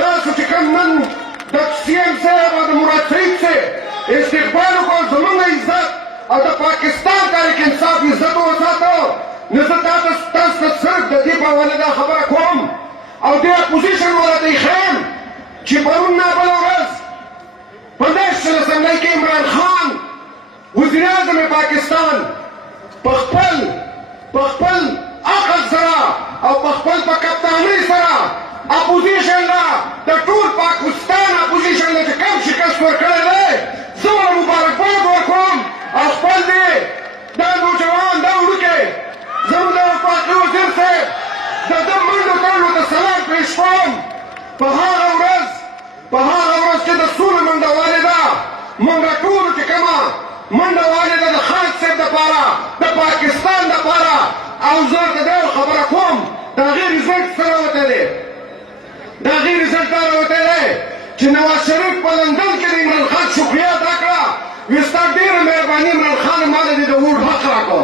تاسو چې کوم نن د سیم صاحب او د مراد سعید صاحب استقبال وکړ زموږ عزت او د پاکستان تحریک انصاف عزت وساتو نو زه تاسو ته صرف د دې په حواله دا خبره کوم او دې اپوزیشن والا ته یې ښیم چې پرون نه بله ورځ په نیشنل اسمبلی کې عمران خان وزیر اعظم پاکستان په خپل عقل سره او په خپل په کپتانۍ سره اپوزیشن له د ټول پاکستان اپوزیشن له چې کم شکست ورکړی دی زه ورله مبارکباد ورکوم او خپل دې دا نوجوان دا وړوکی زموږ د وفاقي وزیر صاحب د ده منډو تړلو ته سلام پېښ کوم په هغه ورځ چې د سولې منډه والې ده موږ ټولو چې کومه منډه والې ده د خان صاحب دپاره د پاکستان دپاره او زه ورته دا یو خبره کوم د هغې ریزلټ څه راوتی دی د هغې ریزلټ دا راوتی دی چې نواز شریف په لندن کې د عمران خان شکریه ادا کړه وایي ستا ډېره مهرباني عمران خان ما له دې د ووټ حق راکړ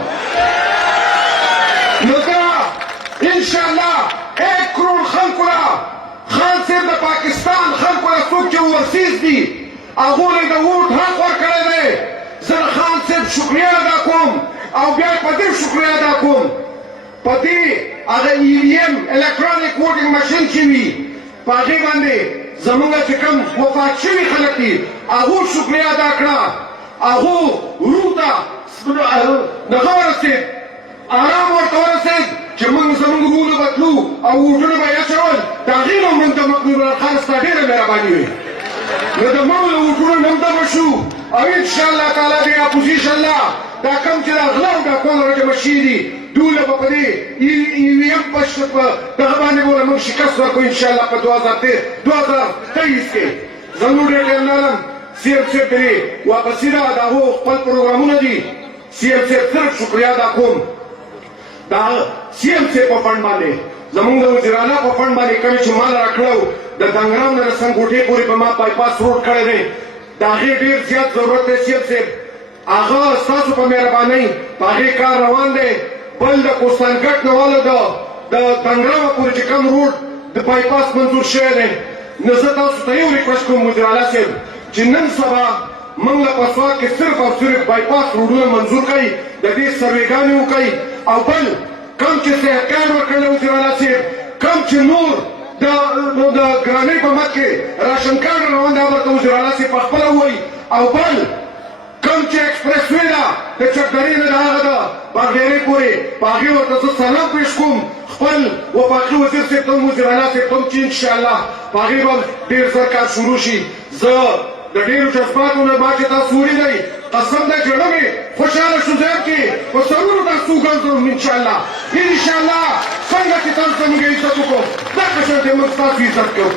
نو دا انشاءالله 1 کروڑ خلکو له خان صاحب د پاکستان خلکو له څوک چې اوورسیز دي هغو له د ووټ حق ورکړی دی زه د خان صاحب شکریه ادا کوم او بیا په دې شکریه ادا کوم په دې هغه EVM الکترونیک ووټینګ ماشین چې وي په هغې باندې زموږ چې کوم وفات شوي خلک دي هغو شکریه ادا کړه هغو ورو ته دغه ورسېد آرام ورته ورسېد چې موږ زموږ ورونه به تلو او ووټونه به یې اچول د هغې نه موږ د عمران خان ستا ډېره مهرباني وي نو د موږ له ووټونو نه هم دمه شو او انشاءالله تعالی دې اپوزیشن له دا کوم چې دا غلا او ډاکوان راجمع شوي دي دوی له به په دې EVM په دغه باندې به له موږ شکست ورکړو انشاءالله په 2023 کې زموږ ډېر ډېر نرم CM صاحب پرې واپسي ده د هغو خپل پروګرامونه دي CM صاحب صرف شکریه ادا کوم دا CM صاحب په فنډ باندې زموږ د وزیراعلی په فنډ باندې کوم چې مال راکړو د دنګرام نه سنګوټې پورې په ما بایپاس روډ کړی دی د هغې ډېر زیات ضرورت دی CM صاحب هغه ستاسو په مهربانۍ په هغې کار روان دی بل د کوستانګټ نه والا د دنګرامه پورې چې کوم روډ د بایپاس منظور شوی دی نو زه تاسو ته یو ریکویسټ کوم وزیراعلی صاحب چې نن سبا موږ له په سوات کې صرف او صرف بایپاس روډونه منظور کړئ د دې سروېګانې وکړئ او بل کم چې صحت کارډ ورکړی وزیراعلی صاحب کم چې نور د ګرانۍ په مد کې راشن کارډ روان دی هغه ورته وزیراعلی صاحب په خپله ووایي او بل کم چې اکسپرس وې ده د چکدرې نه د هغه د باغډیرۍ پورې په هغې ورته زه سلام پېښ کوم خپل وفاقي وزیر صاحب ته هم وزیراعلی صاحب ته هم چې انشاءالله په هغې به ډېر زر کار شروع شي زه د ډېرو جذباتو نه ما چې تاسو ولیدئ قسم دی زړه مې خوشحاله شو ځایم کې په سرونو تاسو وګرځوم انشاءالله څنګه چې تاسو زموږ عزت وکړو دغه شان دې موږ ستاسو عزت کوو